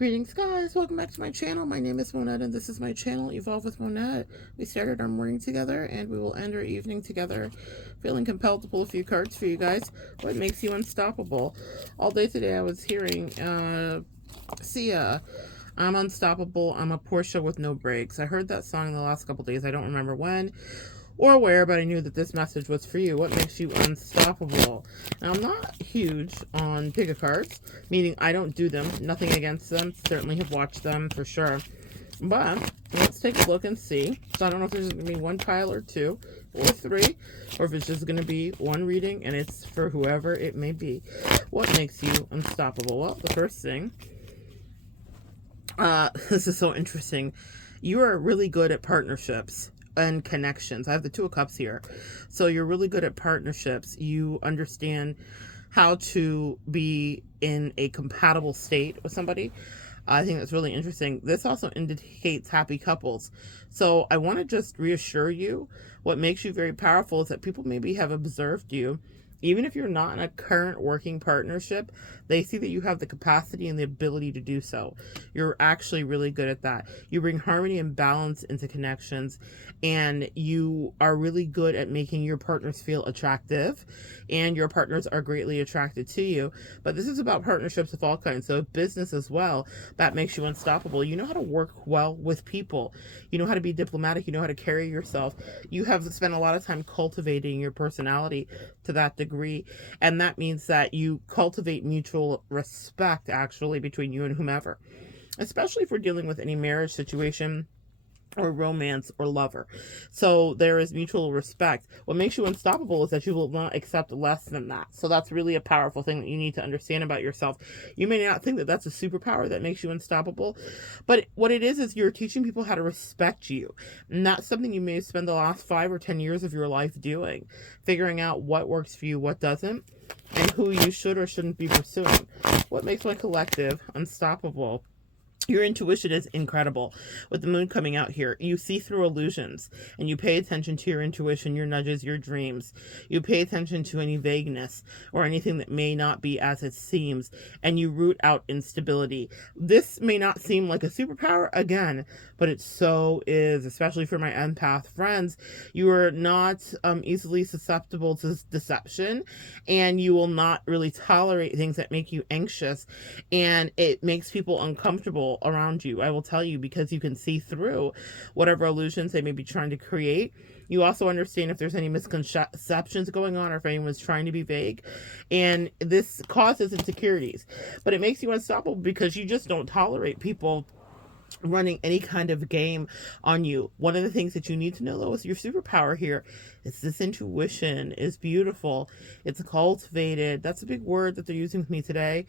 Greetings guys, welcome back to my channel. My name is Monette and this is my channel, Evolve with Monette. We started our morning together and we will end our evening together. Feeling compelled to pull a few cards for you guys. What makes you unstoppable? All day today I was hearing, Sia, I'm unstoppable, I'm a Porsche with no brakes. I heard that song the last couple days, I don't remember when or where, but I knew that this message was for you. What makes you unstoppable? Now, I'm not huge on pick a cards, meaning I don't do them. Nothing against them. Certainly have watched them for sure. But let's take a look and see. So I don't know if there's going to be one pile or two or three, or if it's just going to be one reading and it's for whoever it may be. What makes you unstoppable? Well, the first thing, this is so interesting. You are really good at partnerships and connections. I have the Two of Cups here. So you're really good at partnerships. You understand how to be in a compatible state with somebody. I think that's really interesting. This also indicates happy couples. So I want to just reassure you, what makes you very powerful is that people maybe have observed you. Even if you're not in a current working partnership, they see that you have the capacity and the ability to do so. You're actually really good at that. You bring harmony and balance into connections, and you are really good at making your partners feel attractive, and your partners are greatly attracted to you. But this is about partnerships of all kinds, so business as well. That makes you unstoppable. You know how to work well with people. You know how to be diplomatic. You know how to carry yourself. You have spent a lot of time cultivating your personality to that degree, and that means that you cultivate mutual respect actually between you and whomever, especially if we're dealing with any marriage situation or romance or lover. So there is mutual respect. What makes you unstoppable is that you will not accept less than that. So that's really a powerful thing that you need to understand about yourself. You may not think that that's a superpower that makes you unstoppable, but what it is you're teaching people how to respect you. And that's something you may spend the last 5 or 10 years of your life doing, figuring out what works for you, what doesn't, and who you should or shouldn't be pursuing. What makes my collective unstoppable? Your intuition is incredible. With the moon coming out here, you see through illusions, and you pay attention to your intuition, your nudges, your dreams. You pay attention to any vagueness or anything that may not be as it seems, and you root out instability. This may not seem like a superpower again, but it so is, especially for my empath friends. You are not easily susceptible to deception, and you will not really tolerate things that make you anxious, and it makes people uncomfortable around you. I will tell you, because you can see through whatever illusions they may be trying to create. You also understand if there's any misconceptions going on or if anyone's trying to be vague. And this causes insecurities. But it makes you unstoppable because you just don't tolerate people running any kind of game on you. One of the things that you need to know, though, is your superpower here is this intuition is beautiful. It's cultivated. That's a big word that they're using with me today.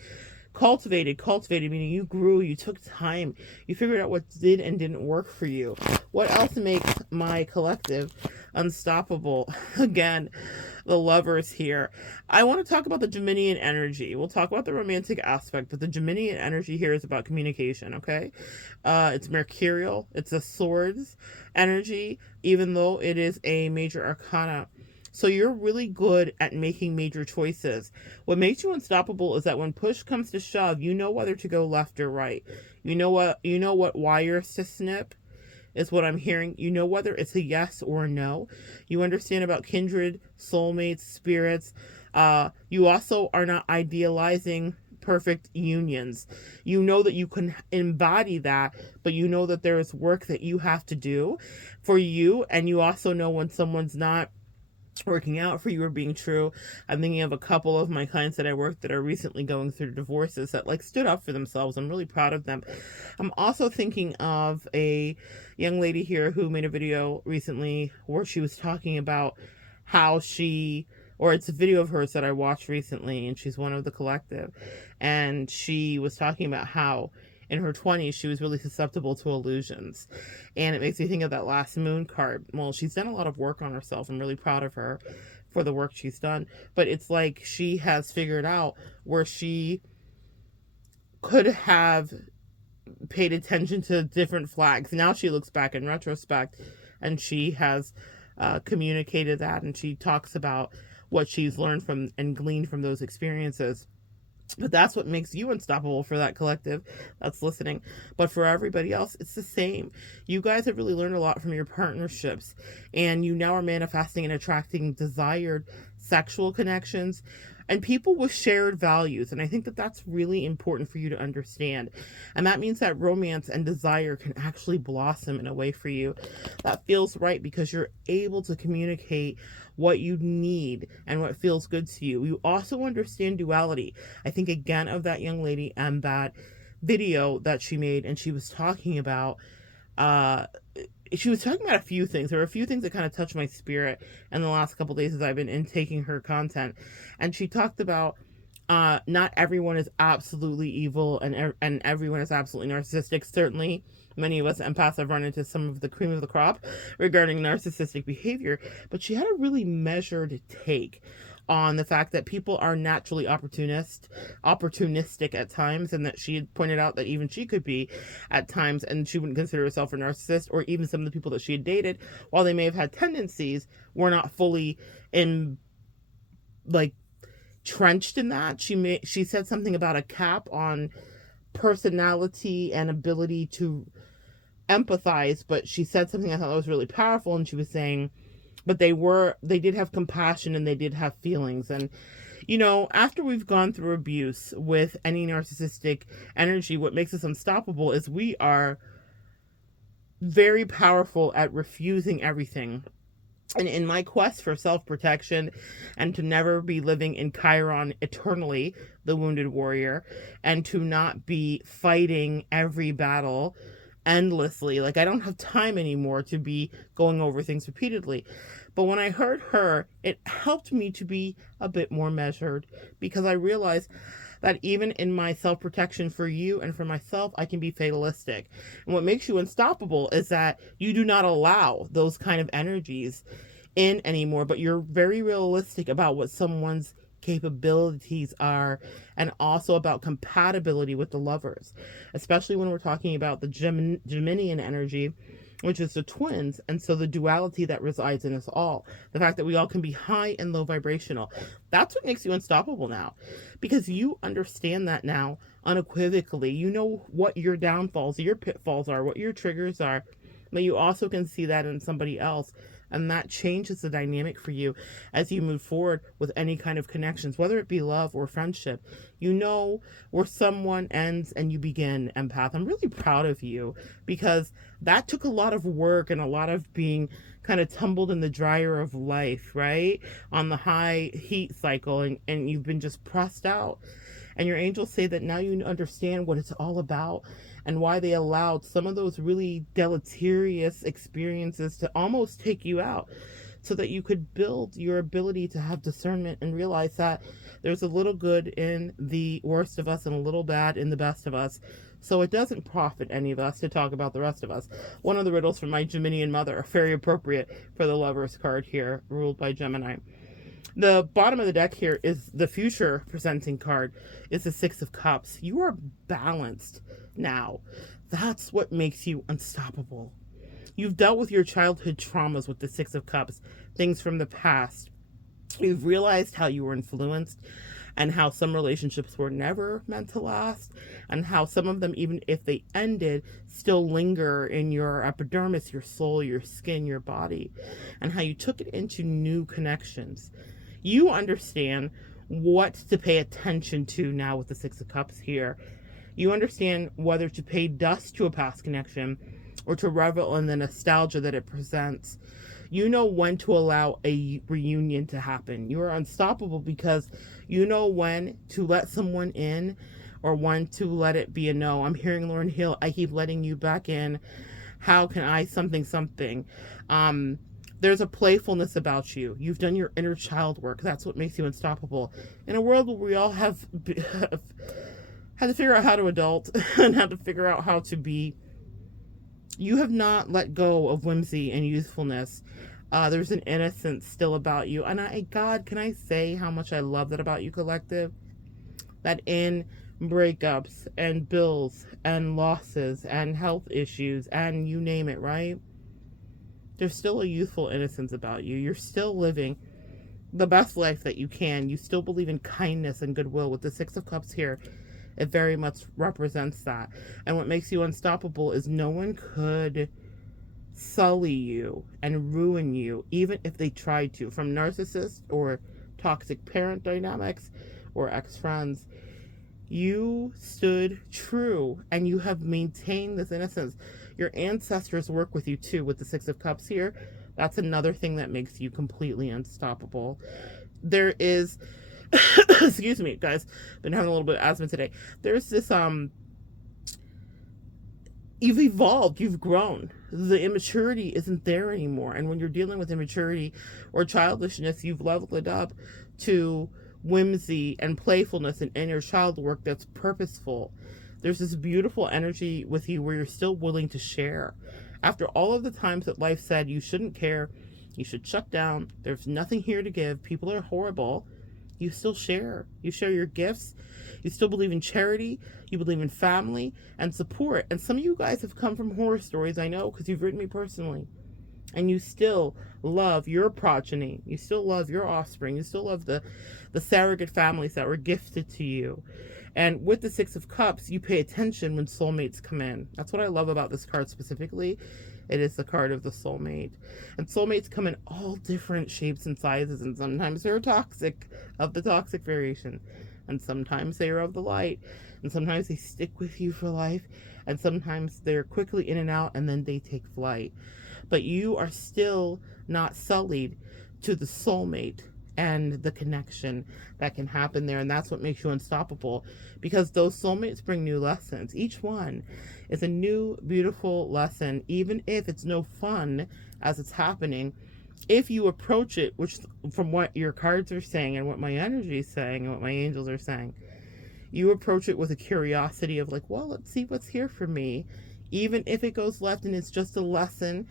Cultivated, meaning you grew, you took time, you figured out what did and didn't work for you. What else makes my collective unstoppable? Again, the Lovers here. I want to talk about the Geminian energy. We'll talk about the romantic aspect, but the Geminian energy here is about communication, okay? It's mercurial, it's a swords energy, even though it is a major arcana. So you're really good at making major choices. What makes you unstoppable is that when push comes to shove, you know whether to go left or right. You know what wires to snip is what I'm hearing. You know whether it's a yes or a no. You understand about kindred, soulmates, spirits. You also are not idealizing perfect unions. You know that you can embody that, but you know that there is work that you have to do for you, and you also know when someone's not working out for you or being true. I'm thinking of a couple of my clients that I work that are recently going through divorces that stood up for themselves. I'm really proud of them. I'm also thinking of a young lady here who made a video recently where she was talking about how it's a video of hers that I watched recently, and she's one of the collective, and she was talking about how in her 20s, she was really susceptible to illusions. And it makes me think of that last moon card. Well, she's done a lot of work on herself. I'm really proud of her for the work she's done. But it's like she has figured out where she could have paid attention to different flags. Now she looks back in retrospect and she has communicated that, and she talks about what she's learned from and gleaned from those experiences. But that's what makes you unstoppable for that collective that's listening. But for everybody else, it's the same. You guys have really learned a lot from your partnerships, and you now are manifesting and attracting desired sexual connections and people with shared values. And I think that that's really important for you to understand. And that means that romance and desire can actually blossom in a way for you that feels right, because you're able to communicate what you need and what feels good to you. You also understand duality. I think again of that young lady and that video that she made, and uh she was talking about a few things. There were a few things that kind of touched my spirit in the last couple of days as I've been intaking her content. And she talked about not everyone is absolutely evil, and everyone is absolutely narcissistic. Certainly, many of us empaths have run into some of the cream of the crop regarding narcissistic behavior, but she had a really measured take on the fact that people are naturally opportunistic at times, and that she had pointed out that even she could be at times, and she wouldn't consider herself a narcissist, or even some of the people that she had dated, while they may have had tendencies, were not fully in, like, trenched in that. She said something about a cap on personality and ability to empathize, but she said something I thought was really powerful, and she was saying, but they did have compassion and they did have feelings. And after we've gone through abuse with any narcissistic energy, what makes us unstoppable is we are very powerful at refusing everything. And in my quest for self-protection and to never be living in Chiron eternally, the wounded warrior, and to not be fighting every battle endlessly, like, I don't have time anymore to be going over things repeatedly. But when I heard her, it helped me to be a bit more measured, because I realized that even in my self-protection for you and for myself, I can be fatalistic. And what makes you unstoppable is that you do not allow those kind of energies in anymore, but you're very realistic about what someone's capabilities are, and also about compatibility with the lovers, especially when we're talking about the Geminian energy, which is the twins. And so the duality that resides in us all, the fact that we all can be high and low vibrational, that's what makes you unstoppable now, because you understand that now unequivocally. You know what your downfalls, your pitfalls are, what your triggers are, but you also can see that in somebody else. And that changes the dynamic for you as you move forward with any kind of connections, whether it be love or friendship. You know where someone ends and you begin, empath. I'm really proud of you, because that took a lot of work and a lot of being kind of tumbled in the dryer of life, right? On the high heat cycle, and you've been just pressed out. And your angels say that now you understand what it's all about, and why they allowed some of those really deleterious experiences to almost take you out, so that you could build your ability to have discernment and realize that there's a little good in the worst of us and a little bad in the best of us. So it doesn't profit any of us to talk about the rest of us. One of the riddles from my Geminian mother, very appropriate for the Lovers card here, ruled by Gemini. The bottom of the deck here is the future presenting card, is the Six of Cups. You are balanced now. That's what makes you unstoppable. You've dealt with your childhood traumas with the Six of Cups, things from the past. You've realized how you were influenced, and how some relationships were never meant to last, and how some of them, even if they ended, still linger in your epidermis, your soul, your skin, your body, and how you took it into new connections. You understand what to pay attention to now with the Six of Cups here. You understand whether to pay dust to a past connection or to revel in the nostalgia that it presents. You know when to allow a reunion to happen. You are unstoppable because you know when to let someone in or when to let it be a no. I'm hearing Lauryn Hill, I keep letting you back in. How can I something? There's a playfulness about you. You've done your inner child work. That's what makes you unstoppable. In a world where we all have had to figure out how to adult and how to figure out how to be, you have not let go of whimsy and youthfulness. There's an innocence still about you. And God, can I say how much I love that about you, collective? That in breakups and bills and losses and health issues and you name it, right? There's still a youthful innocence about you. You're still living the best life that you can. You still believe in kindness and goodwill. With the Six of Cups here, it very much represents that. And what makes you unstoppable is no one could sully you and ruin you, even if they tried to, from narcissists or toxic parent dynamics or ex-friends. You stood true and you have maintained this innocence. Your ancestors work with you too. With the Six of Cups here, that's another thing that makes you completely unstoppable. There is excuse me, guys, been having a little bit of asthma today. There's this you've evolved, you've grown. The immaturity isn't there anymore. And when you're dealing with immaturity or childishness, you've leveled it up to whimsy and playfulness and inner child work that's purposeful. There's this beautiful energy with you where you're still willing to share. After all of the times that life said you shouldn't care, you should shut down, there's nothing here to give, people are horrible, you still share. You share your gifts. You still believe in charity. You believe in family and support. And some of you guys have come from horror stories, I know, because you've written me personally. And you still love your progeny. You still love your offspring. You still love the surrogate families that were gifted to you. And with the Six of Cups, you pay attention when soulmates come in. That's what I love about this card specifically. It is the card of the soulmate. And soulmates come in all different shapes and sizes. And sometimes they're toxic, of the toxic variation. And sometimes they are of the light. And sometimes they stick with you for life. And sometimes they're quickly in and out and then they take flight. But you are still not sullied to the soulmate and the connection that can happen there. And that's what makes you unstoppable, because those soulmates bring new lessons. Each one is a new, beautiful lesson, even if it's no fun as it's happening. If you approach it, which from what your cards are saying and what my energy is saying and what my angels are saying, you approach it with a curiosity of like, well, let's see what's here for me. Even if it goes left and it's just a lesson,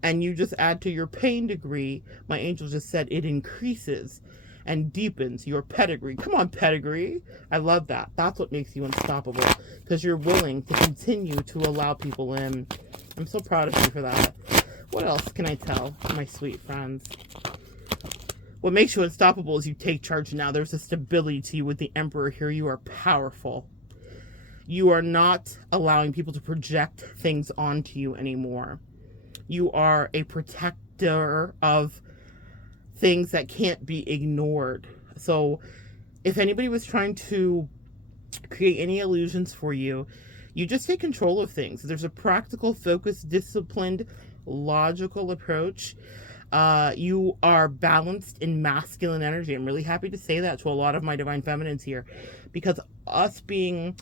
and you just add to your pain degree, my angel just said it increases and deepens your pedigree. Come on, pedigree. I love that. That's what makes you unstoppable, because you're willing to continue to allow people in. I'm so proud of you for that. What else can I tell my sweet friends? What makes you unstoppable is you take charge now. There's a stability to you with the Emperor here. You are powerful. You are not allowing people to project things onto you anymore. You are a protector of things that can't be ignored. So if anybody was trying to create any illusions for you, you just take control of things. There's a practical, focused, disciplined, logical approach. You are balanced in masculine energy. I'm really happy to say that to a lot of my divine feminines here, because us being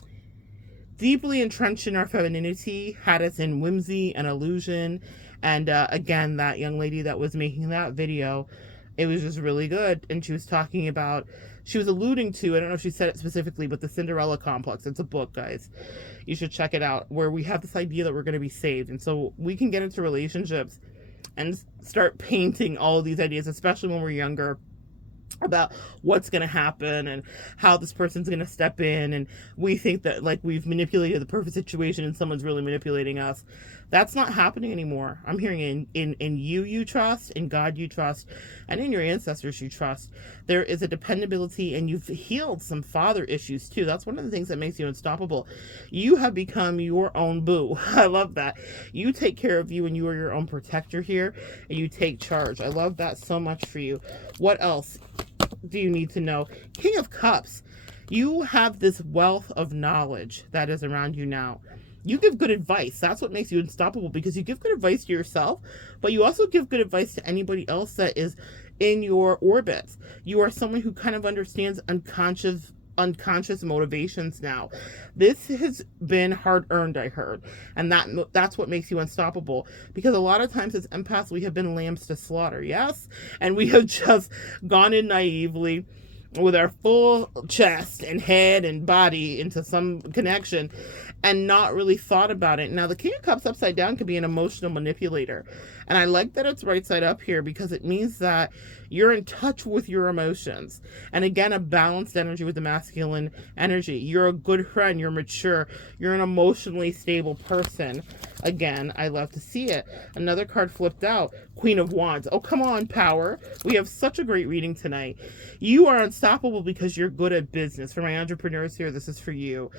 deeply entrenched in our femininity had us in whimsy and illusion. And again, that young lady that was making that video, it was just really good. And she was talking about, she was alluding to, I don't know if she said it specifically, but the Cinderella complex. It's a book, guys. You should check it out, where we have this idea that we're going to be saved. And so we can get into relationships and start painting all of these ideas, especially when we're younger, about what's going to happen and how this person's going to step in, and we think that like we've manipulated the perfect situation and someone's really manipulating us. That's not happening anymore. I'm hearing in you trust, in God you trust, and in your ancestors you trust. There is a dependability, and you've healed some father issues too. That's one of the things that makes you unstoppable. You have become your own boo. I love that. You take care of you, and you are your own protector here, and you take charge. I love that so much for you. What else do you need to know? King of Cups. You have this wealth of knowledge that is around you now. You give good advice. That's what makes you unstoppable, because you give good advice to yourself, but you also give good advice to anybody else that is in your orbit. You are someone who kind of understands unconscious motivations now. This has been hard-earned, I heard, and that's what makes you unstoppable, because a lot of times as empaths, we have been lambs to slaughter, yes? And we have just gone in naively with our full chest and head and body into some connection and not really thought about it. Now, the King of Cups upside down can be an emotional manipulator. And I like that it's right side up here because it means that you're in touch with your emotions. And again, a balanced energy with the masculine energy. You're a good friend. You're mature. You're an emotionally stable person. Again, I love to see it. Another card flipped out. Queen of Wands. Oh, come on, power. We have such a great reading tonight. You are unstoppable because you're good at business. For my entrepreneurs here, this is for you.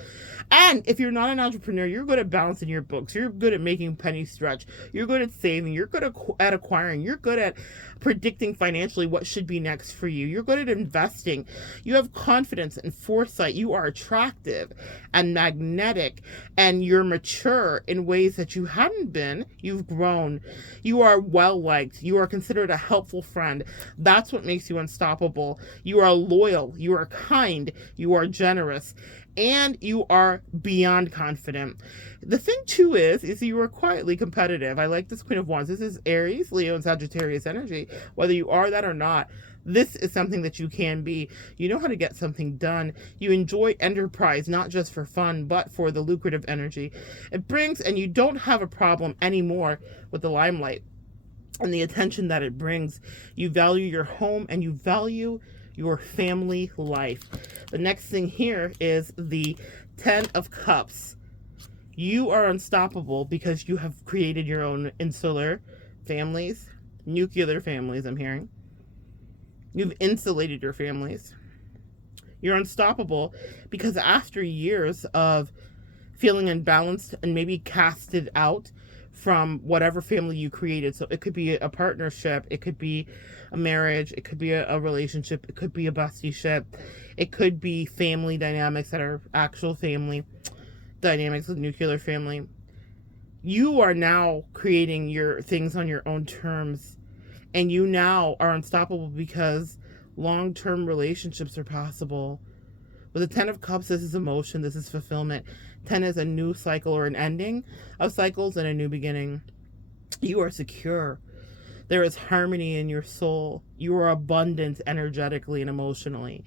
And if you're not an entrepreneur, you're good at balancing your books. You're good at making pennies stretch. You're good at saving. You're good at acquiring. You're good at predicting financially what should be next for you. You're good at investing. You have confidence and foresight. You are attractive and magnetic, and you're mature in ways that you hadn't been. You've grown. You are well liked. You are considered a helpful friend. That's what makes you unstoppable. You are loyal. You are kind. You are generous. And you are beyond confident. The thing too is you are quietly competitive. I like this Queen of Wands. This is Aries, Leo, and Sagittarius energy. Whether you are that or not, this is something that you can be. You know how to get something done. You enjoy enterprise, not just for fun, but for the lucrative energy it brings. And you don't have a problem anymore with the limelight and the attention that it brings. You value your home and you value your family life. The next thing here is the 10 of Cups. You are unstoppable because you have created your own insular families, nuclear families, I'm hearing. You've insulated your families. You're unstoppable because after years of feeling unbalanced and maybe casted out from whatever family you created. So it could be a partnership, it could be a marriage, it could be a relationship, it could be a bestieship, it could be family dynamics that are actual family dynamics with nuclear family. You are now creating your things on your own terms, and you now are unstoppable because long-term relationships are possible. With the 10 of Cups, this is emotion, this is fulfillment. 10 is a new cycle or an ending of cycles and a new beginning. You are secure. There is harmony in your soul. You are abundant energetically and emotionally.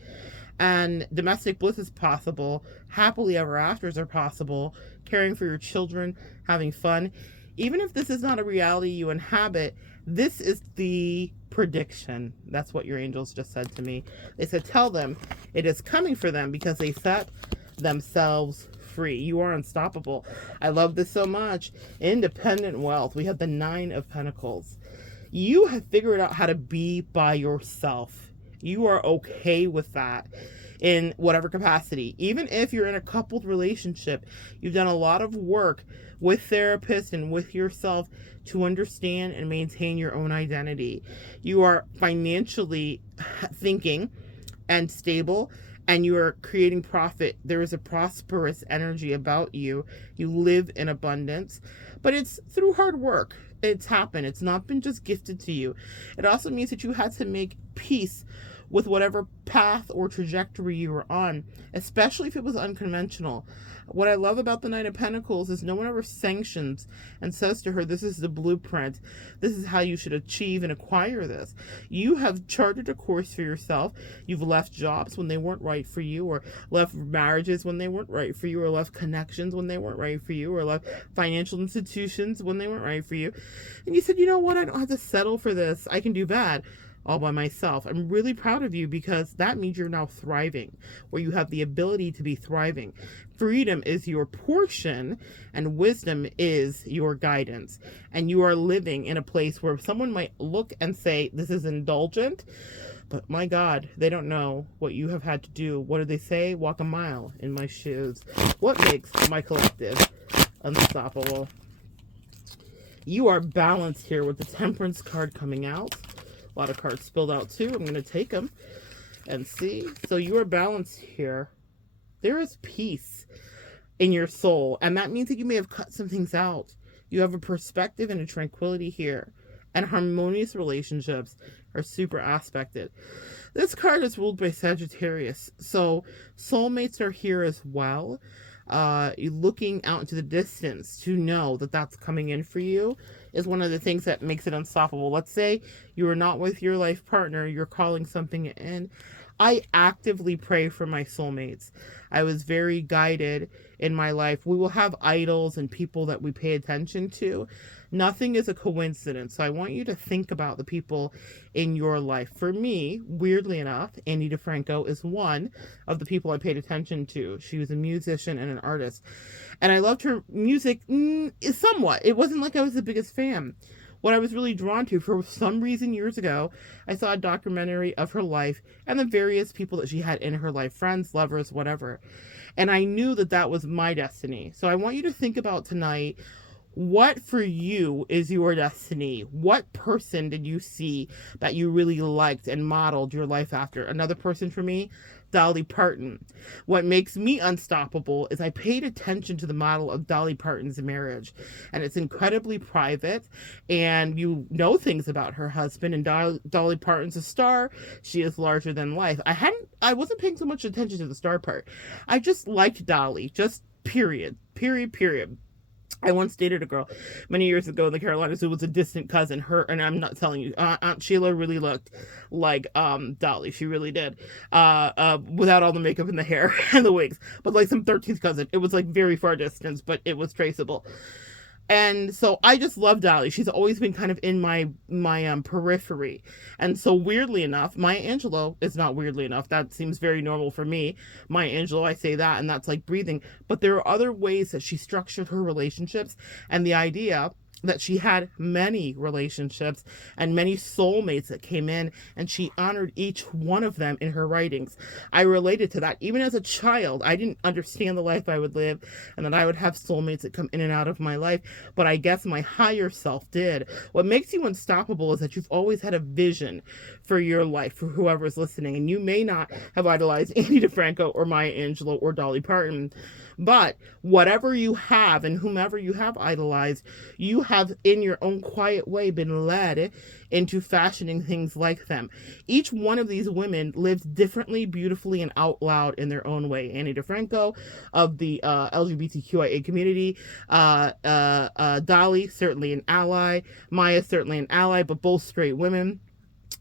And domestic bliss is possible. Happily ever afters are possible. Caring for your children, having fun. Even if this is not a reality you inhabit, this is the prediction. That's what your angels just said to me. They said, tell them it is coming for them because they set themselves free. You are unstoppable. I love this so much. Independent wealth. We have the 9 of Pentacles. You have figured out how to be by yourself. You are okay with that in whatever capacity. Even if you're in a coupled relationship, you've done a lot of work with therapists and with yourself to understand and maintain your own identity. You are financially thinking and stable, and you are creating profit. There is a prosperous energy about you. You live in abundance, but it's through hard work. It's happened. It's not been just gifted to you. It also means that you had to make peace with whatever path or trajectory you were on, especially if it was unconventional. What I love about the 9 of Pentacles is no one ever sanctions and says to her, this is the blueprint. This is how you should achieve and acquire this. You have charted a course for yourself. You've left jobs when they weren't right for you, or left marriages when they weren't right for you, or left connections when they weren't right for you, or left financial institutions when they weren't right for you. And you said, you know what? I don't have to settle for this. I can do bad all by myself. I'm really proud of you because that means you're now thriving, where you have the ability to be thriving. Freedom is your portion and wisdom is your guidance. And you are living in a place where someone might look and say, this is indulgent, but my God, they don't know what you have had to do. What do they say? Walk a mile in my shoes. What makes my collective unstoppable? You are balanced here with the Temperance card coming out. A lot of cards spilled out too. I'm going to take them and see. So you are balanced here. There is peace in your soul. And that means that you may have cut some things out. You have a perspective and a tranquility here. And harmonious relationships are super aspected. This card is ruled by Sagittarius. So soulmates are here as well. You're looking out into the distance to know that that's coming in for you is one of the things that makes it unstoppable. Let's say you are not with your life partner, you're calling something in. I actively pray for my soulmates. I was very guided in my life. We will have idols and people that we pay attention to. Nothing is a coincidence. So I want you to think about the people in your life. For me, weirdly enough, Annie DeFranco is one of the people I paid attention to. She was a musician and an artist. And I loved her music somewhat. It wasn't like I was the biggest fan. What I was really drawn to, for some reason years ago, I saw a documentary of her life and the various people that she had in her life, friends, lovers, whatever. And I knew that that was my destiny. So I want you to think about tonight, what for you is your destiny? What person did you see that you really liked and modeled your life after? Another person for me, Dolly Parton. What makes me unstoppable is I paid attention to the model of Dolly Parton's marriage, and it's incredibly private, and you know things about her husband, and Dolly Parton's a star. She is larger than life. I wasn't paying so much attention to the star part. I just liked Dolly, just period. I once dated a girl many years ago in the Carolinas who was a distant cousin. Her, and I'm not telling you, Aunt Sheila really looked like Dolly. She really did. Without all the makeup and the hair and the wigs. But like some 13th cousin. It was like very far distance, but it was traceable. And so I just love Dolly. She's always been kind of in my periphery. And so weirdly enough, Maya Angelou is not weirdly enough. That seems very normal for me. Maya Angelou, I say that, and that's like breathing. But there are other ways that she structured her relationships, and the idea that she had many relationships and many soulmates that came in, and she honored each one of them in her writings. I related to that. Even as a child, I didn't understand the life I would live and that I would have soulmates that come in and out of my life, but I guess my higher self did. What makes you unstoppable is that you've always had a vision for your life, for whoever's listening, and you may not have idolized Annie DeFranco or Maya Angelou or Dolly Parton, but whatever you have and whomever you have idolized, you have in your own quiet way been led into fashioning things like them. Each one of these women lived differently, beautifully, and out loud in their own way. Annie DeFranco of the LGBTQIA community, Dolly, certainly an ally, Maya, certainly an ally, but both straight women.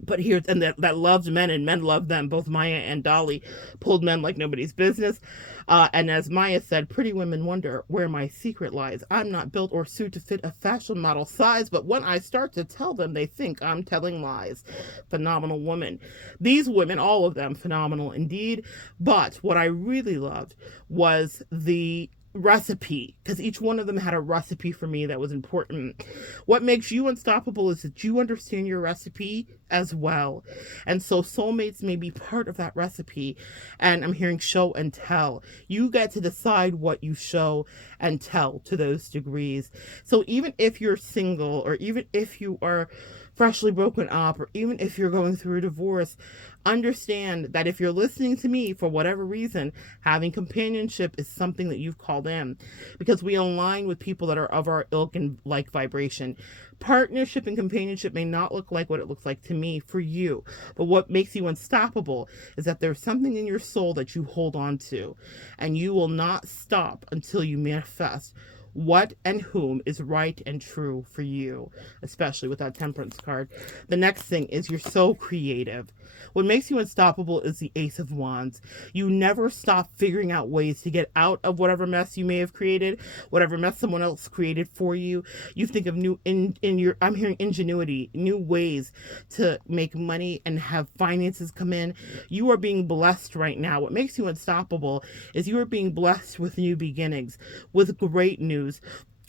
But here, and that loved men and men loved them. Both Maya and Dolly pulled men like nobody's business. And as Maya said, pretty women wonder where my secret lies. I'm not built or suited to fit a fashion model size, but when I start to tell them, they think I'm telling lies. Phenomenal woman. These women, all of them, phenomenal indeed. But what I really loved was the recipe, because each one of them had a recipe for me that was important. What makes you unstoppable is that you understand your recipe as well, and so soulmates may be part of that recipe. And I'm hearing show and tell. You get to decide what you show and tell to those degrees. So even if you're single, or even if you are freshly broken up, or even if you're going through a divorce, understand that if you're listening to me for whatever reason, having companionship is something that you've called in, because we align with people that are of our ilk and like vibration. Partnership and companionship may not look like what it looks like to me for you, but what makes you unstoppable is that there's something in your soul that you hold on to, and you will not stop until you manifest what and whom is right and true for you, especially with that temperance card. The next thing is you're so creative. What makes you unstoppable is the Ace of Wands. You never stop figuring out ways to get out of whatever mess you may have created, whatever mess someone else created for you. You think of I'm hearing ingenuity, new ways to make money and have finances come in. You are being blessed right now. What makes you unstoppable is you are being blessed with new beginnings, with great news,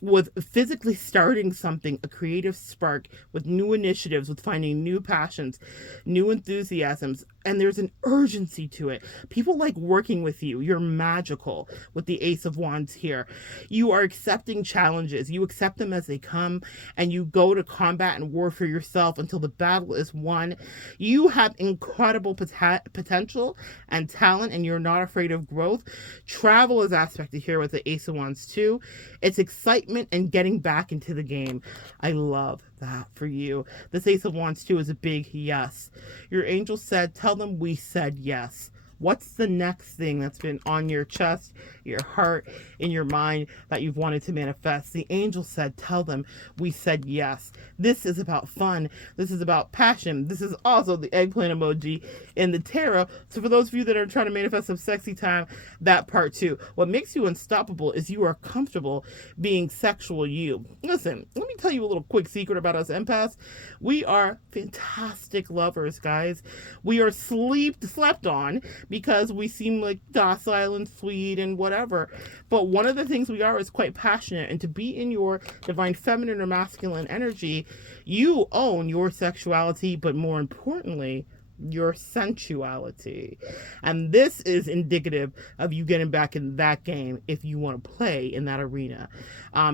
with physically starting something, a creative spark, with new initiatives, with finding new passions, new enthusiasms, and there's an urgency to it. People like working with you. You're magical with the Ace of Wands here. You are accepting challenges. You accept them as they come, and you go to combat and war for yourself until the battle is won. You have incredible potential and talent, and you're not afraid of growth. Travel is aspected here with the Ace of Wands too. It's excitement and getting back into the game. I love that for you. This Ace of Wands too is a big yes. Your angel said, tell them we said yes. What's the next thing that's been on your chest, your heart, in your mind that you've wanted to manifest? The angel said, tell them we said yes. This is about fun. This is about passion. This is also the eggplant emoji in the tarot. So for those of you that are trying to manifest some sexy time, that part too. What makes you unstoppable is you are comfortable being sexual you. Listen, let me tell you a little quick secret about us empaths. We are fantastic lovers, guys. We are slept on because we seem like docile and sweet and whatever. But one of the things we are is quite passionate. And to be in your divine feminine or masculine energy, you own your sexuality, but more importantly, your sensuality. And this is indicative of you getting back in that game if you want to play in that arena.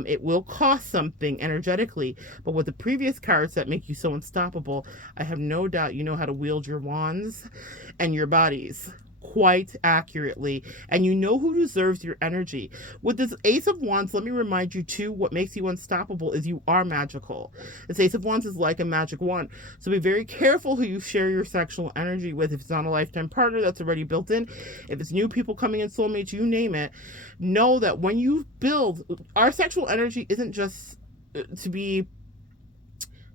It will cost something energetically, but with the previous cards that make you so unstoppable, I have no doubt you know how to wield your wands and your bodies quite accurately, and you know who deserves your energy. With this Ace of Wands, let me remind you too, what makes you unstoppable is you are magical. This Ace of Wands is like a magic wand, so be very careful who you share your sexual energy with. If it's not a lifetime partner, that's already built in. If it's new people coming in, soulmates, you name it, know that when you build, our sexual energy isn't just to be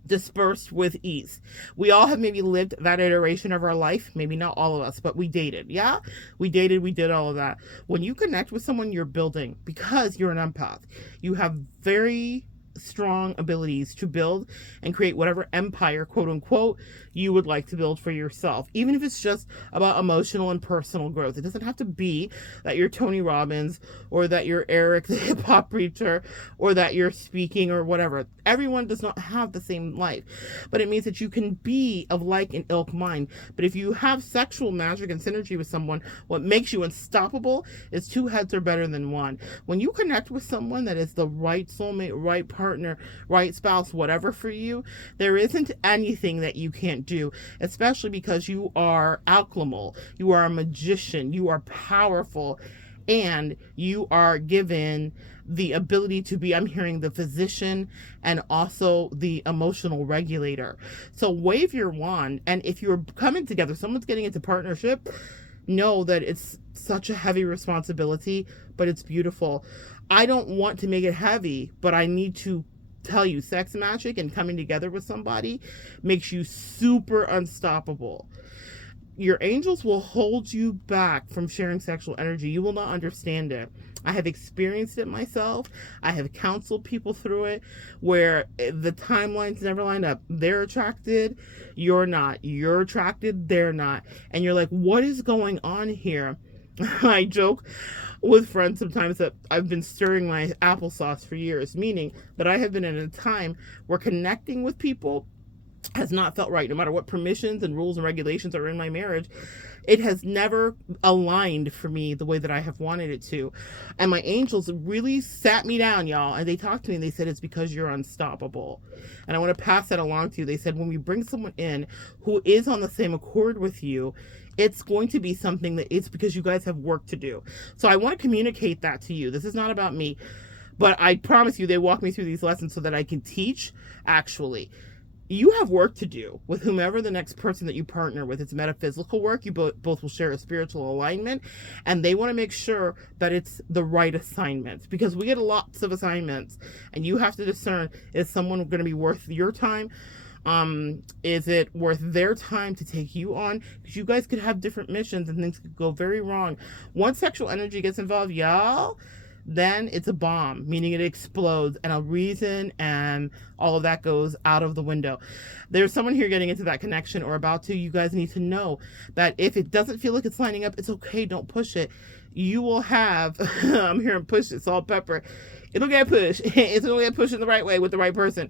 dispersed with ease. We all have maybe lived that iteration of our life, maybe not all of us, but we dated. Yeah, we dated, we did all of that. When you connect with someone, you're building, because you're an empath. You have very strong abilities to build and create whatever empire, quote unquote, you would like to build for yourself, even if it's just about emotional and personal growth. It doesn't have to be that you're Tony Robbins or that you're Eric the hip hop preacher or that you're speaking or whatever. Everyone does not have the same life, but it means that you can be of like and ilk mind. But if you have sexual magic and synergy with someone, what makes you unstoppable is two heads are better than one. When you connect with someone that is the right soulmate, right partner, right spouse, whatever for you, there isn't anything that you can't do, especially because you are alchemical, you are a magician, you are powerful, and you are given the ability to be, I'm hearing, the physician and also the emotional regulator. So wave your wand, and if you're coming together, someone's getting into partnership, know that it's such a heavy responsibility, but it's beautiful. I don't want to make it heavy, but I need to tell you, sex magic and coming together with somebody makes you super unstoppable. Your angels will hold you back from sharing sexual energy. You will not understand it. I have experienced it myself. I have counseled people through it where the timelines never line up. They're attracted, you're not. You're attracted, they're not. And you're like, what is going on here? I joke with friends sometimes that I've been stirring my applesauce for years, meaning that I have been in a time where connecting with people has not felt right. No matter what permissions and rules and regulations are in my marriage, it has never aligned for me the way that I have wanted it to. And my angels really sat me down, y'all, and they talked to me and they said, it's because you're unstoppable. And I want to pass that along to you. They said, when we bring someone in who is on the same accord with you, it's going to be something that it's because you guys have work to do. So I want to communicate that to you. This is not about me, but I promise you, they walk me through these lessons so that I can teach. Actually, you have work to do with whomever the next person that you partner with. It's metaphysical work. You both will share a spiritual alignment, and they want to make sure that it's the right assignment, because we get lots of assignments and you have to discern, is someone going to be worth your time? Is it worth their time to take you on? Because you guys could have different missions and things could go very wrong. Once sexual energy gets involved, y'all, then it's a bomb, meaning it explodes and a reason and all of that goes out of the window. There's someone here getting into that connection or about to. You guys need to know that if it doesn't feel like it's lining up, it's okay. Don't push it. You will have, I'm hearing push it, salt, pepper. It'll get pushed. It's going to get pushed in the right way with the right person.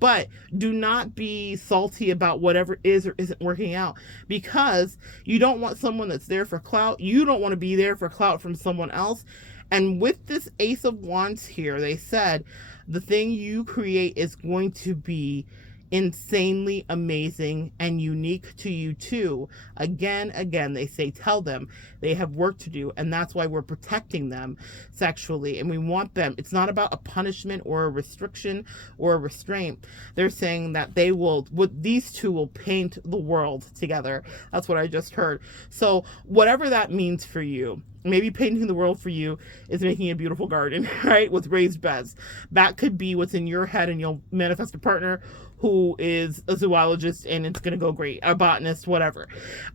But do not be salty about whatever is or isn't working out, because you don't want someone that's there for clout. You don't want to be there for clout from someone else. And with this Ace of Wands here, they said the thing you create is going to be insanely amazing and unique to you too. Again, they say tell them they have work to do, and that's why we're protecting them sexually, and we want them. It's not about a punishment or a restriction or a restraint. They're saying that they will, what these two will paint the world together. That's what I just heard. So whatever that means for you, maybe painting the world for you is making a beautiful garden, right, with raised beds. That could be what's in your head, and you'll manifest a partner who is a zoologist, and it's going to go great, a botanist, whatever.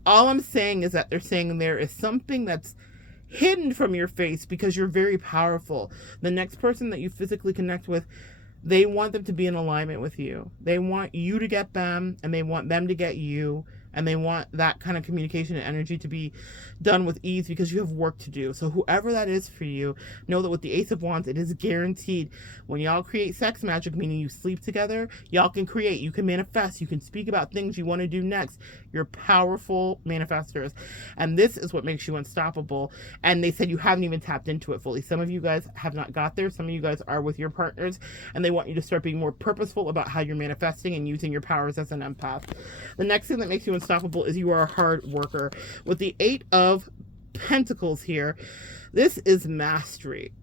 All I'm saying is that they're saying there is something that's hidden from your face because you're very powerful. The next person that you physically connect with, they want them to be in alignment with you. They want you to get them, and they want them to get you. And they want that kind of communication and energy to be done with ease because you have work to do. So whoever that is for you, know that with the Ace of Wands, it is guaranteed. When y'all create sex magic, meaning you sleep together, y'all can create, you can manifest, you can speak about things you want to do next. You're powerful manifestors. And this is what makes you unstoppable. And they said you haven't even tapped into it fully. Some of you guys have not got there. Some of you guys are with your partners, and they want you to start being more purposeful about how you're manifesting and using your powers as an empath. The next thing that makes you unstoppable is you are a hard worker. With the 8 of Pentacles here, this is mastery.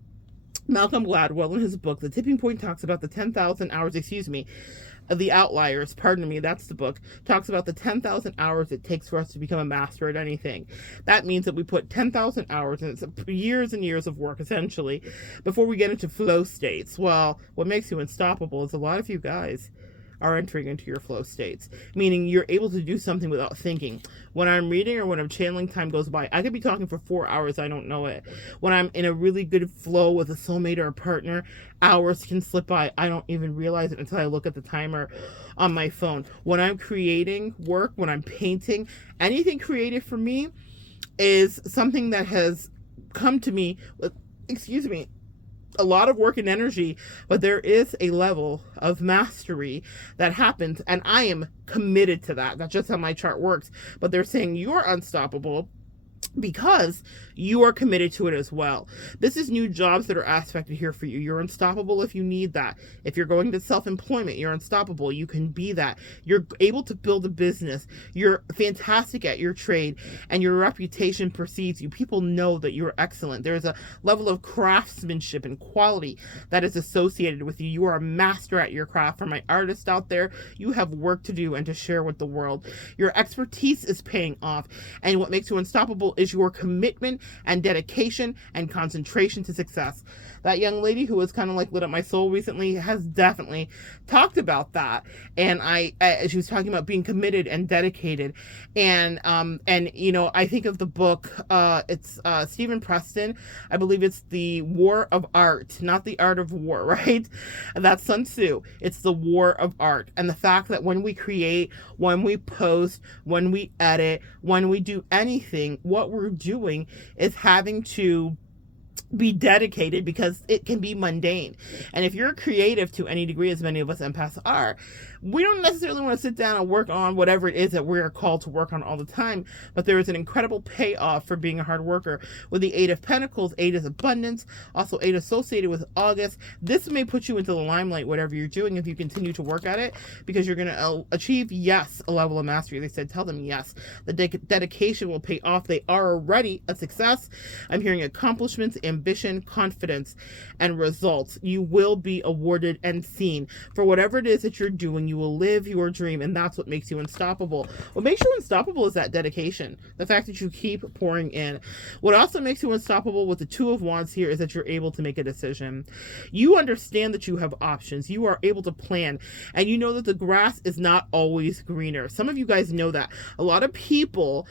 Malcolm Gladwell in his book, The Tipping Point, talks about the 10,000 hours, The Outliers, pardon me, that's the book, talks about the 10,000 hours it takes for us to become a master at anything. That means that we put 10,000 hours, and it's years and years of work, essentially, before we get into flow states. Well, what makes you unstoppable is a lot of you guys are entering into your flow states, meaning you're able to do something without thinking. When I'm reading or when I'm channeling, time goes by. I could be talking for 4 hours, I don't know it. When I'm in a really good flow with a soulmate or a partner, hours can slip by. I don't even realize it until I look at the timer on my phone. When I'm creating work, when I'm painting, anything creative for me is something that has come to me with, a lot of work and energy, but there is a level of mastery that happens, and I am committed to that. That's just how my chart works. But they're saying you're unstoppable because you are committed to it as well. This is new jobs that are aspected here for you. You're unstoppable if you need that. If you're going to self-employment, you're unstoppable. You can be that. You're able to build a business. You're fantastic at your trade, and your reputation precedes you. People know that you're excellent. There's a level of craftsmanship and quality that is associated with you. You are a master at your craft. For my artists out there, you have work to do and to share with the world. Your expertise is paying off, and what makes you unstoppable is your commitment and dedication and concentration to success. That young lady who was kind of like lit up my soul recently has definitely talked about that, and she was talking about being committed and dedicated, and you know, I think of the book, it's Stephen Preston, I believe it's The War of Art, not the art of war, right? That's Sun Tzu. It's the war of art, and the fact that when we create, when we post, when we edit, when we do anything, what we're doing is having to be dedicated, because it can be mundane. And if you're creative to any degree, as many of us empaths are, we don't necessarily want to sit down and work on whatever it is that we're called to work on all the time, but there is an incredible payoff for being a hard worker. With the 8 of Pentacles, 8 is abundance, also 8 associated with August. This may put you into the limelight, whatever you're doing, if you continue to work at it, because you're going to achieve, yes, a level of mastery. They said tell them yes. The dedication will pay off. They are already a success. I'm hearing accomplishments, ambition, confidence, and results. You will be awarded and seen for whatever it is that you're doing. You will live your dream, and that's what makes you unstoppable. What makes you unstoppable is that dedication, the fact that you keep pouring in. What also makes you unstoppable with the 2 of Wands here is that you're able to make a decision. You understand that you have options. You are able to plan, and you know that the grass is not always greener. Some of you guys know that. A lot of people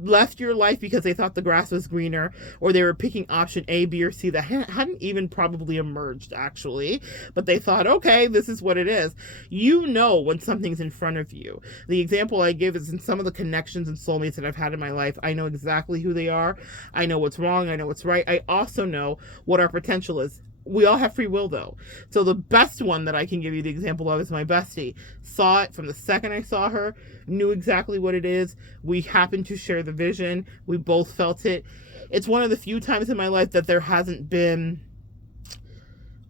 left your life because they thought the grass was greener, or they were picking option A, B, or C that hadn't even probably emerged, actually, but they thought, okay, this is what it is. You know when something's in front of you. The example I give is in some of the connections and soulmates that I've had in my life. I know exactly who they are. I know what's wrong. I know what's right. I also know what our potential is. We all have free will, though. So the best one that I can give you the example of is my bestie. Saw it from the second I saw her, knew exactly what it is. We happened to share the vision. We both felt it. It's one of the few times in my life that there hasn't been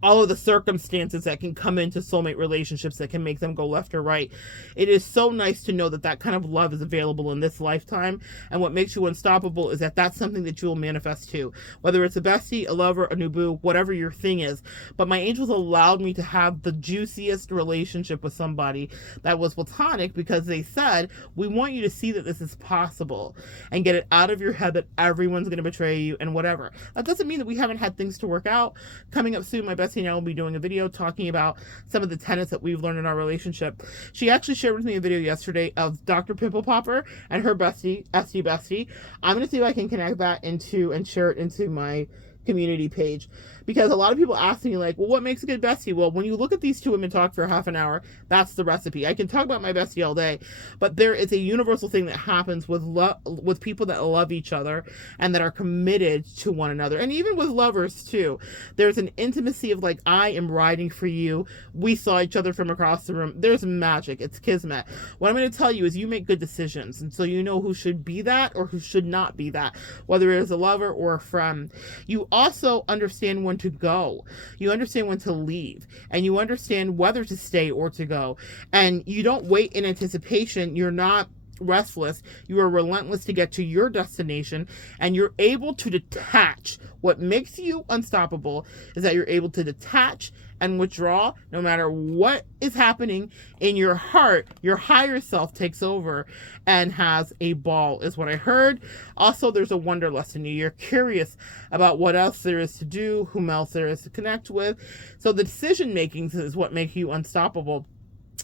all of the circumstances that can come into soulmate relationships that can make them go left or right. It is so nice to know that that kind of love is available in this lifetime. And what makes you unstoppable is that that's something that you will manifest too, whether it's a bestie, a lover, a new boo, whatever your thing is. But my angels allowed me to have the juiciest relationship with somebody that was platonic, because they said, we want you to see that this is possible and get it out of your head that everyone's going to betray you and whatever. That doesn't mean that we haven't had things to work out. Coming up soon, my bestie and I will be doing a video talking about some of the tenets that we've learned in our relationship. She actually shared with me a video yesterday of Dr. Pimple Popper and her bestie, Bestie. I'm going to see if I can connect that into and share it into my community page, because a lot of people ask me, like, well, what makes a good bestie? Well, when you look at these two women talk for half an hour, that's the recipe. I can talk about my bestie all day, but there is a universal thing that happens with people that love each other and that are committed to one another, and even with lovers too. There's an intimacy of, like, I am riding for you. We saw each other from across the room. There's magic. It's kismet. What I'm going to tell you is you make good decisions, and so you know who should be that or who should not be that, whether it is a lover or a friend. You also understand when to go. You understand when to leave, and you understand whether to stay or to go. And you don't wait in anticipation. You're not restless. You are relentless to get to your destination, and you're able to detach. What makes you unstoppable is that you're able to detach and withdraw no matter what is happening in your heart. Your higher self takes over and has a ball, is what I heard. Also, there's a wanderlust in you. You're curious about what else there is to do, whom else there is to connect with. So the decision making is what makes you unstoppable.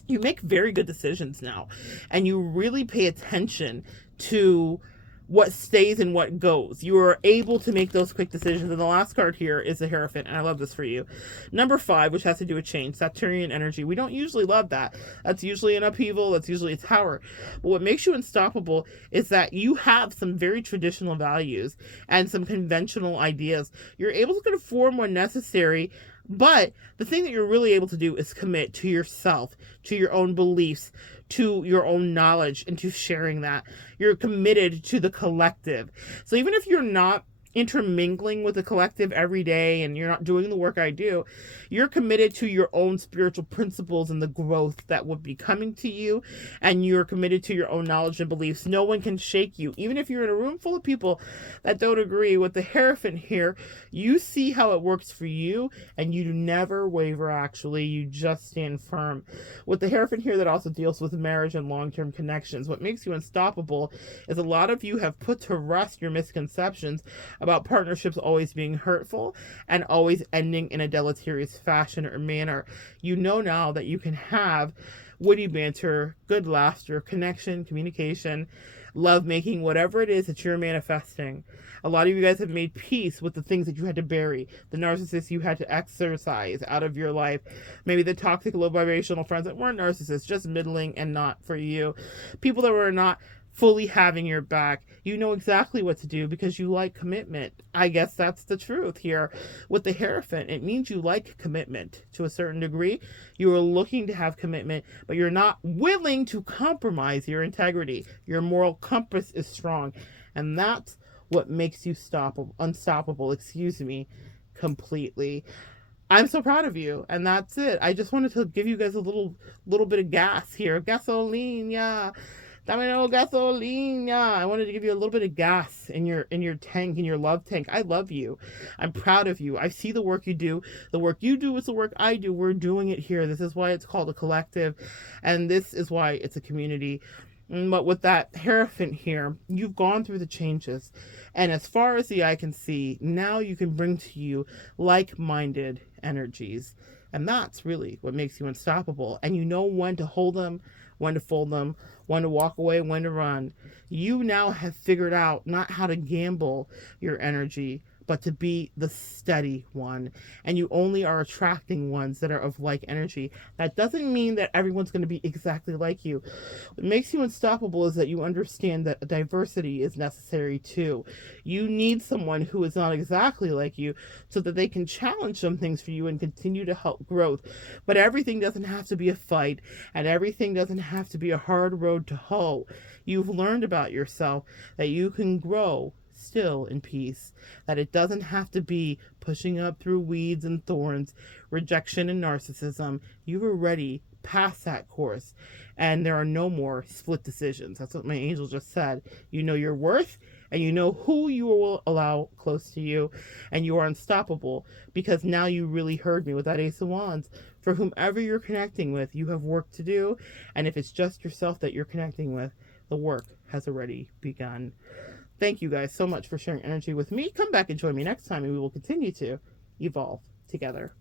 You make very good decisions now, and you really pay attention to what stays and what goes. You are able to make those quick decisions. And the last card here is the Hierophant, and I love this for you. Number 5, which has to do with change, Saturnian energy. We don't usually love that. That's usually an upheaval. That's usually a tower. But what makes you unstoppable is that you have some very traditional values and some conventional ideas. You're able to conform when necessary, but the thing that you're really able to do is commit to yourself, to your own beliefs, to your own knowledge, and to sharing that. You're committed to the collective. So even if you're not intermingling with the collective every day and you're not doing the work I do, you're committed to your own spiritual principles and the growth that would be coming to you, and you're committed to your own knowledge and beliefs. No one can shake you. Even if you're in a room full of people that don't agree with the Hierophant here, you see how it works for you, and you never waver. Actually, you just stand firm. With the Hierophant here, that also deals with marriage and long-term connections. What makes you unstoppable is a lot of you have put to rest your misconceptions about partnerships always being hurtful and always ending in a deleterious fashion or manner. You know now that you can have witty banter, good laughter, connection, communication, love making, whatever it is that you're manifesting. A lot of you guys have made peace with the things that you had to bury, the narcissists you had to exorcise out of your life, maybe the toxic, low vibrational friends that weren't narcissists, just middling and not for you, people that were not fully having your back. You know exactly what to do because you like commitment. I guess that's the truth here. With the Hierophant, it means you like commitment to a certain degree. You are looking to have commitment, but you're not willing to compromise your integrity. Your moral compass is strong, and that's what makes you unstoppable, completely. I'm so proud of you, and that's it. I just wanted to give you guys a little bit of gas here. Gasoline, yeah. Dame gasoline. Yeah, I wanted to give you a little bit of gas in your tank, in your love tank. I love you. I'm proud of you. I see the work you do. The work you do is the work I do. We're doing it here. This is why it's called a collective, and this is why it's a community. But with that Hierophant here, you've gone through the changes, and as far as the eye can see, now you can bring to you like-minded energies, and that's really what makes you unstoppable. And you know when to hold them, when to fold them, when to walk away, when to run. You now have figured out not how to gamble your energy, but to be the steady one. And you only are attracting ones that are of like energy. That doesn't mean that everyone's going to be exactly like you. What makes you unstoppable is that you understand that diversity is necessary too. You need someone who is not exactly like you so that they can challenge some things for you and continue to help growth. But everything doesn't have to be a fight, and everything doesn't have to be a hard road to hoe. You've learned about yourself that you can grow still in peace, that it doesn't have to be pushing up through weeds and thorns, rejection and narcissism. You've already passed that course, and there are no more split decisions. That's what my angel just said. You know your worth, and you know who you will allow close to you, and you are unstoppable, because now you really heard me with that Ace of Wands. For whomever you're connecting with, you have work to do, and if it's just yourself that you're connecting with, the work has already begun. Thank you guys so much for sharing energy with me. Come back and join me next time, and we will continue to evolve together.